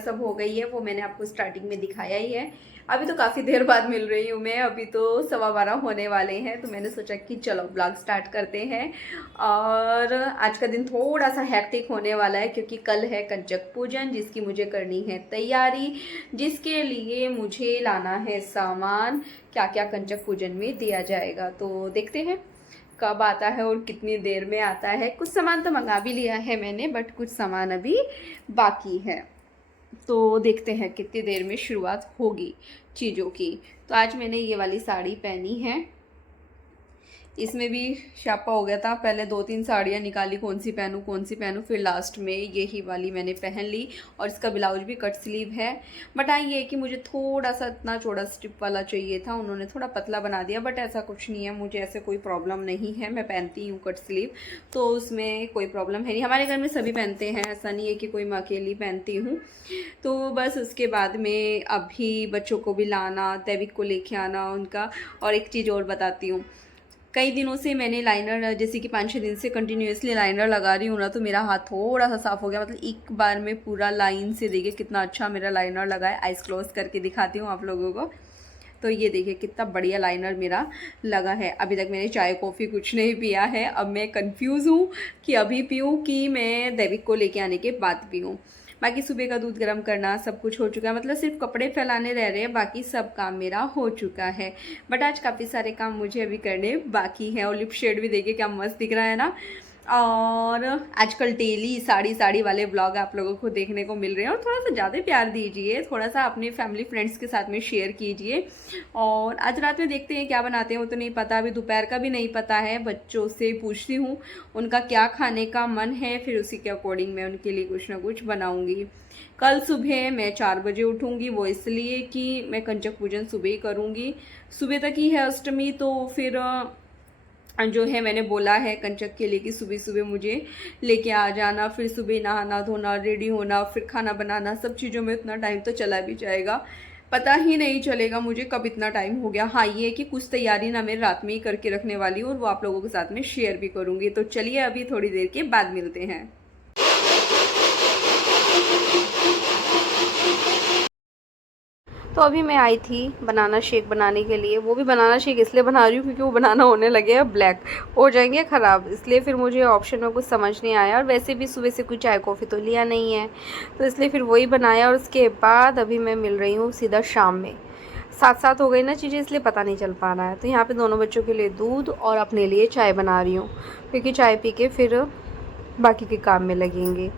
सब हो गई है, वो मैंने आपको स्टार्टिंग में दिखाया ही है। अभी तो काफ़ी देर बाद मिल रही हूँ मैं, अभी तो 12:15 होने वाले हैं, तो मैंने सोचा कि चलो ब्लॉग स्टार्ट करते हैं। और आज का दिन थोड़ा सा हैक्टिक होने वाला है क्योंकि कल है कंचक पूजन, जिसकी मुझे करनी है तैयारी, जिसके लिए मुझे लाना है सामान, क्या क्या कंचक पूजन में दिया जाएगा। तो देखते हैं कब आता है और कितनी देर में आता है। कुछ सामान तो मंगा भी लिया है मैंने, बट कुछ सामान अभी बाकी है, तो देखते हैं कितनी देर में शुरुआत होगी चीज़ों की। तो आज मैंने ये वाली साड़ी पहनी है, इसमें भी शापा हो गया था, पहले 2-3 साड़ियाँ निकाली कौन सी पहनूँ, फिर लास्ट में यही वाली मैंने पहन ली। और इसका ब्लाउज भी कट स्लीव है, बट हाँ ये है कि मुझे थोड़ा सा इतना चौड़ा स्टिप वाला चाहिए था, उन्होंने थोड़ा पतला बना दिया। बट ऐसा कुछ नहीं है, मुझे ऐसे कोई प्रॉब्लम नहीं है, मैं पहनती हूँ कट स्लीव, तो उसमें कोई प्रॉब्लम है नहीं। हमारे घर में सभी पहनते हैं, ऐसा नहीं है कि कोई मैं अकेली पहनती हूँ। तो बस उसके बाद में अभी बच्चों को भी लाना, दैविक को लेके आना उनका। और एक चीज़ और बताती हूँ, कई दिनों से मैंने लाइनर, जैसे कि 5-6 दिन से कंटिन्यूसली लाइनर लगा रही हूँ ना, तो मेरा हाथ थोड़ा सा साफ़ हो गया। मतलब एक बार में पूरा लाइन से देखिए कितना अच्छा मेरा लाइनर लगा है। आइज़ क्लोज करके दिखाती हूँ आप लोगों को, तो ये देखिए कितना बढ़िया लाइनर मेरा लगा है। अभी तक मैंने चाय कॉफ़ी कुछ नहीं पिया है। अब मैं कंफ्यूज हूँ कि अभी पीऊँ कि मैं दैविक को लेके आने के बाद पीऊँ। बाकी सुबह का दूध गर्म करना सब कुछ हो चुका है, मतलब सिर्फ कपड़े फैलाने रह रहे हैं, बाकी सब काम मेरा हो चुका है। बट आज काफ़ी सारे काम मुझे अभी करने बाकी हैं। और लिप शेड भी देखिए क्या मस्त दिख रहा है ना। और आजकल डेली साड़ी साड़ी वाले ब्लॉग आप लोगों को देखने को मिल रहे हैं, और थोड़ा सा ज़्यादा प्यार दीजिए, थोड़ा सा अपने फैमिली फ्रेंड्स के साथ में शेयर कीजिए। और आज रात में देखते हैं क्या बनाते हैं, वो तो नहीं पता, अभी दोपहर का भी नहीं पता है। बच्चों से पूछती हूँ उनका क्या खाने का मन है, फिर उसी के अकॉर्डिंग मैं उनके लिए कुछ ना कुछ बनाऊँगी। कल सुबह मैं 4 बजे उठूँगी, वो इसलिए कि मैं कंचक पूजन सुबह ही करूँगी। सुबह तक ही है अष्टमी, तो फिर जो है मैंने बोला है कंचक के लिए कि सुबह सुबह मुझे लेके आ जाना। फिर सुबह नहाना धोना, रेडी होना, फिर खाना बनाना, सब चीज़ों में इतना टाइम तो चला भी जाएगा, पता ही नहीं चलेगा मुझे कब इतना टाइम हो गया। हाँ ये है कि कुछ तैयारी ना मैं रात में ही करके रखने वाली हूँ, और वो आप लोगों के साथ में शेयर भी करूँगी। तो चलिए अभी थोड़ी देर के बाद मिलते हैं। तो अभी मैं आई थी बनाना शेक बनाने के लिए। वो भी बनाना शेक इसलिए बना रही हूँ क्योंकि वो बनाना होने लगे हैं ब्लैक, हो जाएंगे ख़राब, इसलिए फिर मुझे ऑप्शन में कुछ समझ नहीं आया। और वैसे भी सुबह से कोई चाय कॉफ़ी तो लिया नहीं है, तो इसलिए फिर वही बनाया। और उसके बाद अभी मैं मिल रही हूँ सीधा शाम में, साथ साथ हो गई ना चीज़ें, इसलिए पता नहीं चल पा रहा है। तो यहाँ पर दोनों बच्चों के लिए दूध और अपने लिए चाय बना रही हूँ, क्योंकि चाय पी के फिर बाकी के काम में लगेंगे।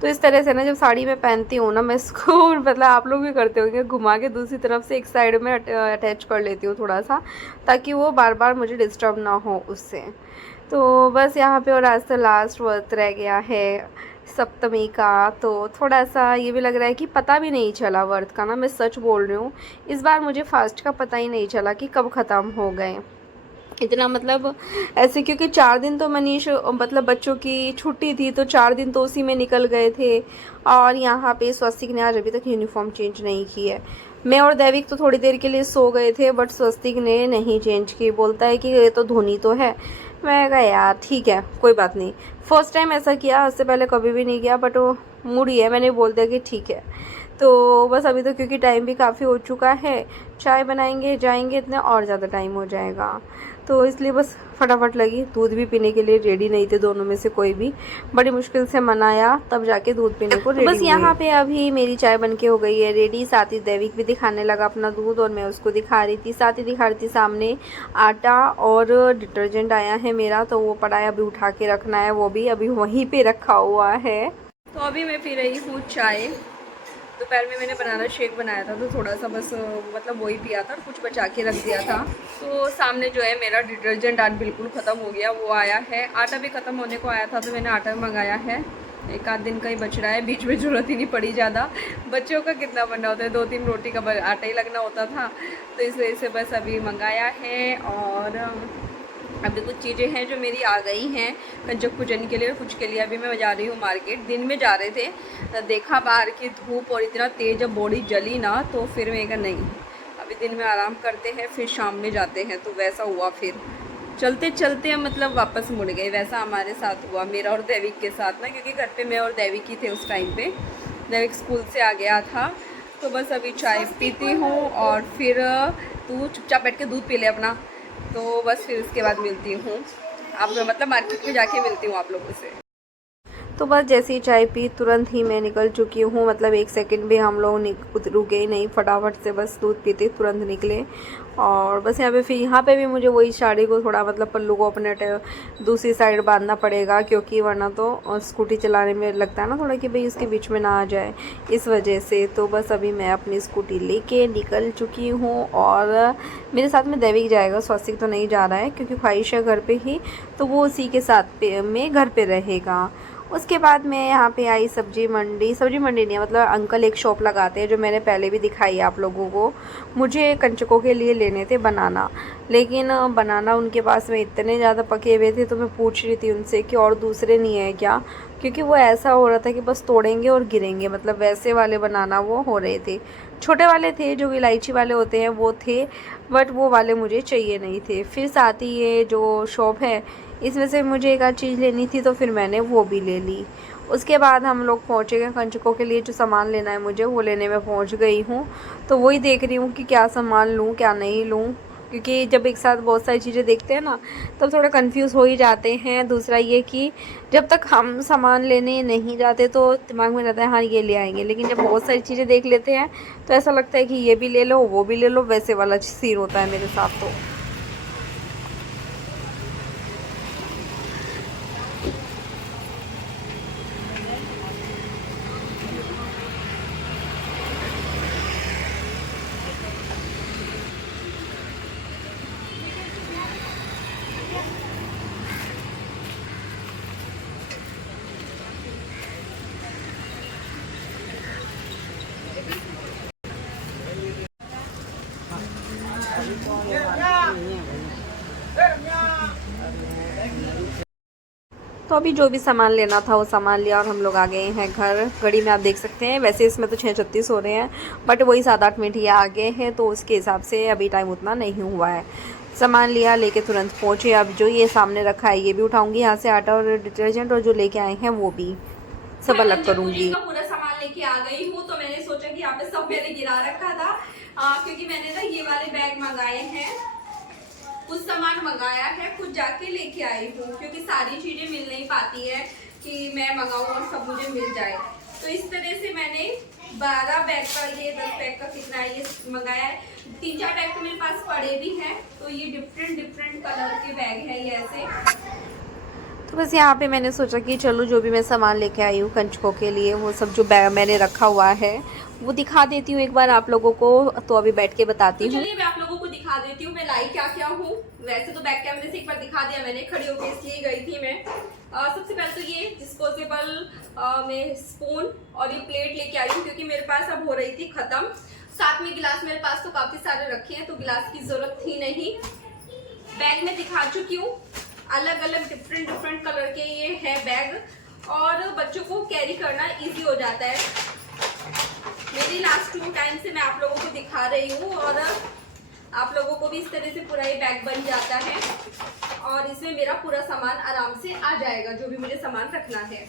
तो इस तरह से ना जब साड़ी में पहनती हूँ ना, मैं इसको मतलब आप लोग भी करते होंगे, घुमा के दूसरी तरफ से एक साइड में अटैच कर लेती हूँ थोड़ा सा, ताकि वो बार बार मुझे डिस्टर्ब ना हो उससे। तो बस यहाँ पे, और आज तो लास्ट व्रत रह गया है सप्तमी का, तो थोड़ा सा ये भी लग रहा है कि पता भी नहीं चला व्रत का ना, मैं सच बोल रही हूँ। इस बार मुझे फास्ट का पता ही नहीं चला कि कब ख़त्म हो गए इतना, मतलब ऐसे, क्योंकि 4 दिन तो मनीष मतलब बच्चों की छुट्टी थी, तो 4 दिन तो उसी में निकल गए थे। और यहाँ पे स्वस्तिक ने आज अभी तक यूनिफॉर्म चेंज नहीं की है। मैं और दैविक तो थोड़ी देर के लिए सो गए थे, बट स्वस्तिक ने नहीं चेंज की, बोलता है कि ये तो धोनी तो है। मैं कहा यार ठीक है कोई बात नहीं, फर्स्ट टाइम ऐसा किया, इससे पहले कभी भी नहीं किया, बट वो मूडी है, मैंने बोल दिया कि ठीक है। तो बस अभी तो क्योंकि टाइम भी काफ़ी हो चुका है, चाय बनाएंगे जाएंगे, इतना और ज़्यादा टाइम हो जाएगा, तो इसलिए बस फटाफट लगी। दूध भी पीने के लिए रेडी नहीं थे दोनों में से कोई भी, बड़ी मुश्किल से मनाया तब जाके दूध पीने को रेडी। बस यहाँ पे अभी मेरी चाय बनके हो गई है रेडी, साथ ही दैविक भी दिखाने लगा अपना दूध, और मैं उसको दिखा रही थी, साथ ही दिखा रही थी सामने आटा और डिटर्जेंट आया है मेरा, तो वो पड़ा है, अभी उठा के रखना है, वो भी अभी वहीं पर रखा हुआ है। तो अभी मैं पी रही हूँ चाय। दोपहर में मैंने बनाना शेक बनाया था, तो थोड़ा सा बस मतलब वही पिया था और कुछ बचा के रख दिया था। तो सामने जो है मेरा डिटर्जेंट आज बिल्कुल ख़त्म हो गया, वो आया है। आटा भी ख़त्म होने को आया था, तो मैंने आटा मंगाया है, 1 आध दिन का ही बच रहा है, बीच में ज़रूरत ही नहीं पड़ी ज़्यादा। बच्चों का कितना बनना होता है, 2-3 रोटी का आटा ही लगना होता था, तो इस वजह से बस अभी मंगाया है। और अभी कुछ चीज़ें हैं जो मेरी आ गई हैं कंचक पूजन के लिए, और कुछ के लिए अभी मैं जा रही हूँ मार्केट। दिन में जा रहे थे, देखा बाहर की धूप और इतना तेज़ जब बॉडी जली ना, तो फिर मैं कहा नहीं अभी दिन में आराम करते हैं, फिर शाम में जाते हैं। तो वैसा हुआ, फिर चलते चलते मतलब वापस मुड़ गए। वैसा हमारे साथ हुआ, मेरा और दैविक के साथ ना, क्योंकि घर पे मैं और दैविक ही थे उस टाइम पे, दैविक स्कूल से आ गया था, तो बस अभी चाय पीती हूँ और फिर तू चुपचाप बैठ के दूध पी ले अपना, तो बस फिर उसके बाद मिलती हूँ आप, मतलब मार्केट में जाके मिलती हूँ आप लोगों से। तो बस जैसे ही चाय पी तुरंत ही मैं निकल चुकी हूँ, मतलब एक सेकंड भी हम लोग रुके ही नहीं, फटाफट से बस दूध पीते तुरंत निकले। और बस यहाँ पे भी मुझे वही साड़ी को थोड़ा मतलब पल्लू को अपने दूसरी साइड बांधना पड़ेगा, क्योंकि वरना तो स्कूटी चलाने में लगता है ना थोड़ा कि भाई इसके बीच में ना आ जाए, इस वजह से। तो बस अभी मैं अपनी स्कूटी लेके निकल चुकी हूँ और मेरे साथ में दैविक जाएगा, स्वस्तिक तो नहीं जा रहा है क्योंकि ख्वाहिश है घर पर ही, तो वो उसी के साथ में घर पर रहेगा। उसके बाद मैं यहाँ पे आई सब्जी मंडी नहीं है, मतलब अंकल एक शॉप लगाते हैं जो मैंने पहले भी दिखाई है आप लोगों को। मुझे कंचकों के लिए लेने थे बनाना, लेकिन बनाना उनके पास में इतने ज़्यादा पके हुए थे, तो मैं पूछ रही थी उनसे कि और दूसरे नहीं है क्या, क्योंकि वो ऐसा हो रहा था कि बस तोड़ेंगे और गिरेंगे, मतलब वैसे वाले बनाना वो हो रहे थे। छोटे वाले थे जो इलायची वाले होते हैं वो थे, बट वो वाले मुझे चाहिए नहीं थे। फिर साथ ही ये जो शॉप है इसमें से मुझे एक आध चीज़ लेनी थी, तो फिर मैंने वो भी ले ली। उसके बाद हम लोग पहुँचे गए कंचकों के लिए, जो सामान लेना है मुझे वो लेने में पहुँच गई हूँ। तो वही देख रही हूँ कि क्या सामान लूँ क्या नहीं लूँ, क्योंकि जब एक साथ बहुत सारी चीज़ें देखते हैं ना तब थोड़ा कंफ्यूज हो ही जाते हैं। दूसरा ये कि जब तक हम सामान लेने नहीं जाते तो दिमाग में रहता है हाँ ये ले आएंगे, लेकिन जब बहुत सारी चीज़ें देख लेते हैं तो ऐसा लगता है कि ये भी ले लो वो भी ले लो, वैसे वाला सीन होता है मेरे साथ। तो अभी जो भी सामान लेना था वो सामान लिया और हम लोग आ गए हैं घर। घड़ी में आप देख सकते हैं, वैसे इसमें तो 6:36 हो रहे हैं, बट वही 7-8 मिनट ही आगे हैं, तो उसके हिसाब से अभी टाइम उतना नहीं हुआ है। सामान लिया, लेके तुरंत पहुँचे। अब जो ये सामने रखा है ये भी उठाऊंगी यहाँ से, आटा और डिटर्जेंट, और जो लेके आए हैं वो भी सब अलग करूँगी। पूरा सामान लेके आ गई हूँ, तो मैंने सोचा कि यहाँ पे सब मैंने गिरा रखा था, क्योंकि मैंने ना ये वाले बैग मंगाए हैं, कुछ सामान मंगाया है, कुछ जाके लेके आई हूँ, क्योंकि सारी चीजें मिल नहीं पाती है कि मैं मंगाऊँ और सब मुझे मिल जाए। तो इस तरह से मैंने 12 बैग का, ये 10 बैग का कितना है ये मंगाया है। 3-4 बैग तो मेरे पास पड़े भी हैं, तो ये डिफरेंट कलर के बैग है ये ऐसे। तो बस यहाँ पे मैंने सोचा कि चलो जो भी मैं सामान लेके आई हूँ कंचकों के लिए वो सब जो बैग मैंने रखा हुआ है वो दिखा देती हूँ एक बार आप लोगों को। तो अभी बैठ के बताती हूँ। चलिए मैं आप लोगों को दिखा देती हूँ मैं लाई क्या क्या हूँ। वैसे तो बैक कैमरे से एक बार दिखा दिया मैंने, खड़ी होकर इसलिए गई थी मैं। सबसे पहले तो ये डिस्पोजेबल में स्पून और ये प्लेट लेके आई हूँ, क्योंकि मेरे पास अब हो रही थी खत्म। साथ में गिलास मेरे पास तो काफी सारे रखे हैं, तो गिलास की जरूरत थी नहीं। बैग में दिखा चुकी हूँ, अलग अलग डिफरेंट कलर के ये है बैग, और बच्चों को कैरी करना इजी हो जाता है। मेरी लास्ट 2 टाइम से मैं आप लोगों को दिखा रही हूँ, और आप लोगों को भी इस तरह से पूरा ये बैग बन जाता है, और इसमें मेरा पूरा सामान आराम से आ जाएगा जो भी मुझे सामान रखना है।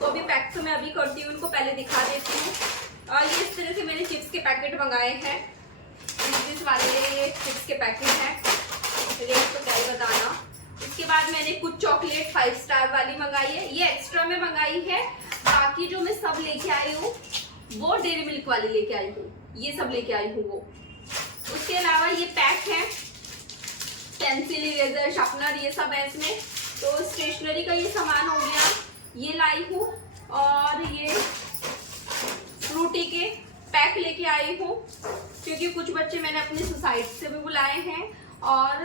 तो अभी पैक तो मैं अभी करती हूँ, उनको पहले दिखा देती हूँ। ये इस तरह से मैंने चिप्स के पैकेट मंगाए हैं, इस वाले चिप्स के पैकेट हैं, रेट तो क्या ही बताना। इसके बाद मैंने कुछ चॉकलेट 5 स्टार वाली मंगाई है, ये एक्स्ट्रा में मंगाई है। बाकी जो मैं सब लेके आई हूँ वो डेयरी मिल्क वाली लेके आई हूँ, ये सब लेके आई हूँ वो। उसके अलावा ये पैक है, पेंसिल, इरेजर, शार्पनर, ये सब है इसमें। तो स्टेशनरी का ये सामान हो गया, ये लाई हूँ। और ये फ्रूटी के पैक लेके आई हूँ, क्योंकि कुछ बच्चे मैंने अपनी सोसाइटी से भी बुलाए हैं, और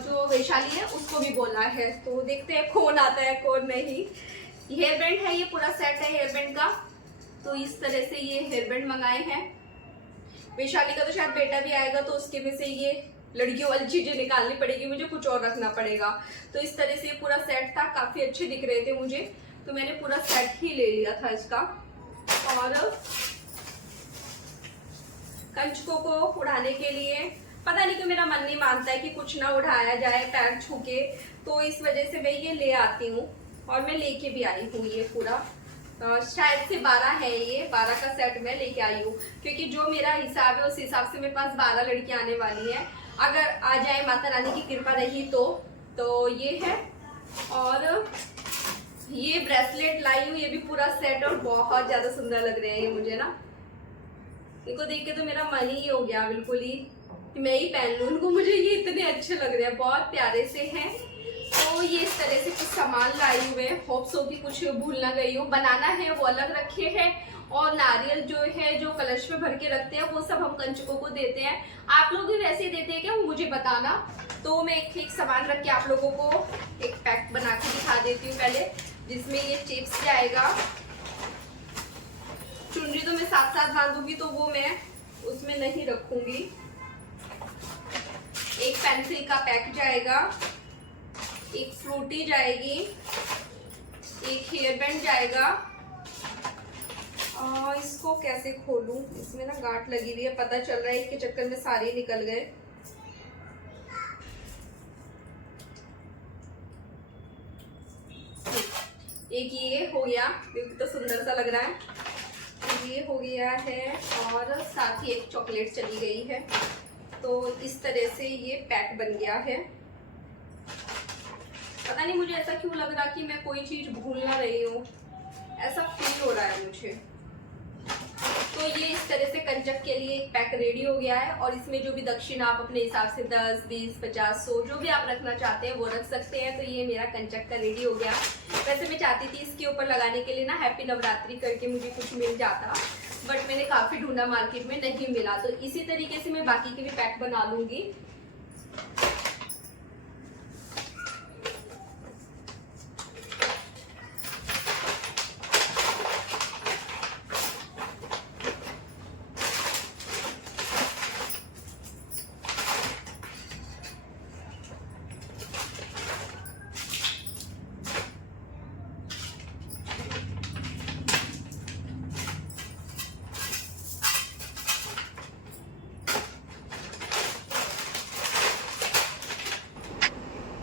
जो वैशाली है उसको भी बोला है, तो देखते हैं कौन आता है कौन नहीं। हेयर बैंड है, ये पूरा सेट है हेयर बैंड का, तो इस तरह से ये हेयर बैंड मंगाए हैं। वैशाली का तो शायद बेटा भी आएगा, तो उसके में से ये लड़कियों वाली चीजें निकालनी पड़ेगी, मुझे कुछ और रखना पड़ेगा। तो इस तरह से ये पूरा सेट था, काफी अच्छे दिख रहे थे मुझे, तो मैंने पूरा सेट ही ले लिया था इसका। और कंचकों को उड़ाने के लिए पता नहीं क्यों मेरा मन नहीं मानता है कि कुछ ना उड़ाया जाए पैर छू के, तो इस वजह से मैं ये ले आती हूँ, और मैं लेके भी आई हूँ ये पूरा। शायद से 12 है, ये 12 का सेट मैं लेके आई हूँ, क्योंकि जो मेरा हिसाब है उस हिसाब से मेरे पास 12 लड़कियां आने वाली हैं, अगर आ जाए माता रानी की कृपा रही तो ये है। और ये ब्रेसलेट लाई हूँ, ये भी पूरा सेट, और बहुत ज्यादा सुंदर लग रहे हैं ये मुझे ना। इनको देख के तो मेरा मन ही हो गया बिल्कुल ही कि मैं ही पहन लूँ उनको, मुझे ये इतने अच्छे लग रहे हैं, बहुत प्यारे से हैं। तो ये इस तरह से कुछ सामान लाई हुए, होप सो कि कुछ भूल ना गई हूँ। बनाना है वो अलग रखे हैं, और नारियल जो है जो कलश में भर के रखते हैं वो सब हम कंचकों को देते हैं। आप लोग भी वैसे ही देते हैं क्या, वो मुझे बताना। तो मैं एक सामान रख के आप लोगों को एक पैक बना के दिखा देती हूँ पहले, जिसमें ये चिप्स जाएगा, चुनरी तो मैं साथ साथ बांधूंगी तो वो मैं उसमें नहीं रखूंगी। एक पेंसिल का पैक जाएगा, एक फ्रूटी जाएगी, एक हेयर बैंड जाएगा। इसको कैसे खोलूं, इसमें ना गांठ लगी हुई है, पता चल रहा है इसके चक्कर में सारे निकल गए। एक ये हो गया, क्योंकि तो सुंदर सा लग रहा है, ये हो गया है, और साथ ही एक चॉकलेट चली गई है। तो इस तरह से ये पैक बन गया है। पता नहीं मुझे ऐसा क्यों लग रहा कि मैं कोई चीज भूल ना रही हूँ, ऐसा फील हो रहा है मुझे। तो ये इस तरह से कंचक के लिए एक पैक रेडी हो गया है, और इसमें जो भी दक्षिणा आप अपने हिसाब से 10, 20, 50, 100 जो भी आप रखना चाहते हैं वो रख सकते हैं। तो ये मेरा कंचक का रेडी हो गया। वैसे मैं चाहती थी इसके ऊपर लगाने के लिए ना हैप्पी नवरात्रि करके मुझे कुछ मिल जाता, बट मैंने काफी ढूंढा, मार्केट में नहीं मिला। तो इसी तरीके से मैं बाकी के भी पैक बना लूंगी।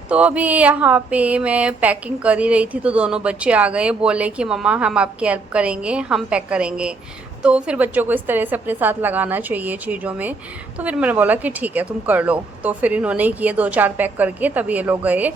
तो अभी यहाँ पे मैं पैकिंग कर ही रही थी तो दोनों बच्चे आ गए, बोले कि मम्मा हम आपकी हेल्प करेंगे, हम पैक करेंगे। तो फिर बच्चों को इस तरह से अपने साथ लगाना चाहिए चीज़ों में। तो फिर मैंने बोला कि ठीक है तुम कर लो। तो फिर इन्होंने किए 2-4 पैक करके, तब ये लोग गए।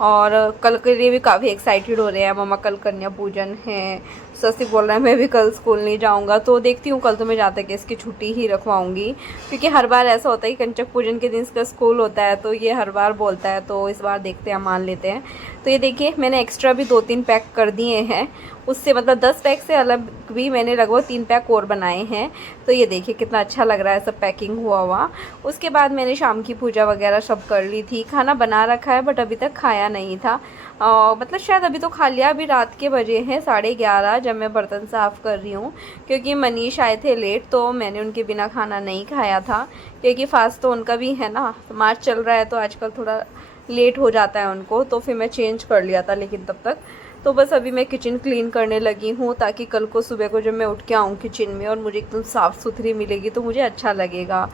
और कल के लिए भी काफ़ी एक्साइटेड हो रहे हैं, मम्मा कल कन्या पूजन है। ससी बोल रहा है मैं भी कल स्कूल नहीं जाऊंगा। तो देखती हूँ, कल तो मैं जाते कि इसकी छुट्टी ही रखवाऊंगी, क्योंकि हर बार ऐसा होता है कि कंचक पूजन के दिन इसका स्कूल होता है, तो ये हर बार बोलता है। तो इस बार देखते हैं, मान लेते हैं। तो ये देखिए मैंने एक्स्ट्रा भी 2-3 पैक कर दिए हैं उससे, मतलब 10 पैक से अलग भी मैंने लगभग 3 पैक और बनाए हैं। तो ये देखिए कितना अच्छा लग रहा है सब पैकिंग हुआ। उसके बाद मैंने शाम की पूजा वगैरह सब कर ली थी। खाना बना रखा है बट अभी तक खाया नहीं था। मतलब शायद अभी तो खा लिया। अभी रात के बजे हैं 11:30 जब मैं बर्तन साफ़ कर रही हूँ, क्योंकि मनीष आए थे लेट, तो मैंने उनके बिना खाना नहीं खाया था, क्योंकि फास्ट तो उनका भी है ना, मार्च चल रहा है तो आजकल थोड़ा लेट हो जाता है उनको। तो फिर मैं चेंज कर लिया था, लेकिन तब तक तो बस अभी मैं किचन क्लीन करने लगी हूँ, ताकि कल को सुबह को जब मैं उठ के आऊँ किचन में और मुझे एकदम साफ़ सुथरी मिलेगी तो मुझे अच्छा लगेगा।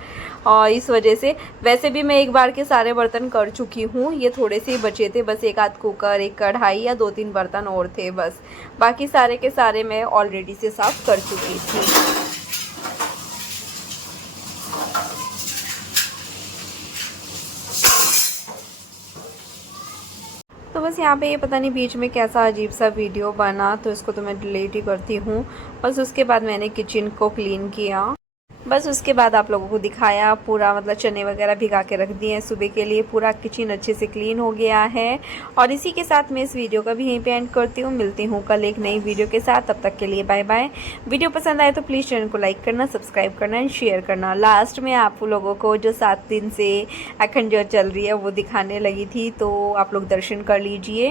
और इस वजह से वैसे भी मैं एक बार के सारे बर्तन कर चुकी हूँ, ये थोड़े से ही बचे थे, बस एक आध कुकर, एक कढ़ाई या 2-3 बर्तन और थे बस। बाकी सारे के सारे मैं ऑलरेडी से साफ़ कर चुकी थी। तो बस यहाँ पे ये पता नहीं बीच में कैसा अजीब सा वीडियो बना, तो इसको तो मैं डिलीट ही करती हूँ। बस उसके बाद मैंने किचन को क्लीन किया, बस उसके बाद आप लोगों को दिखाया पूरा, मतलब चने वगैरह भिगा के रख दिए हैं सुबह के लिए। पूरा किचन अच्छे से क्लीन हो गया है। और इसी के साथ मैं इस वीडियो का भी यहीं पे एंड करती हूँ। मिलती हूँ कल एक नई वीडियो के साथ, तब तक के लिए बाय बाय। वीडियो पसंद आए तो प्लीज़ चैनल को लाइक करना, सब्सक्राइब करना एंड शेयर करना। लास्ट में आप लोगों को जो 7 दिन से अखंड ज्योत चल रही है वो दिखाने लगी थी, तो आप लोग दर्शन कर लीजिए।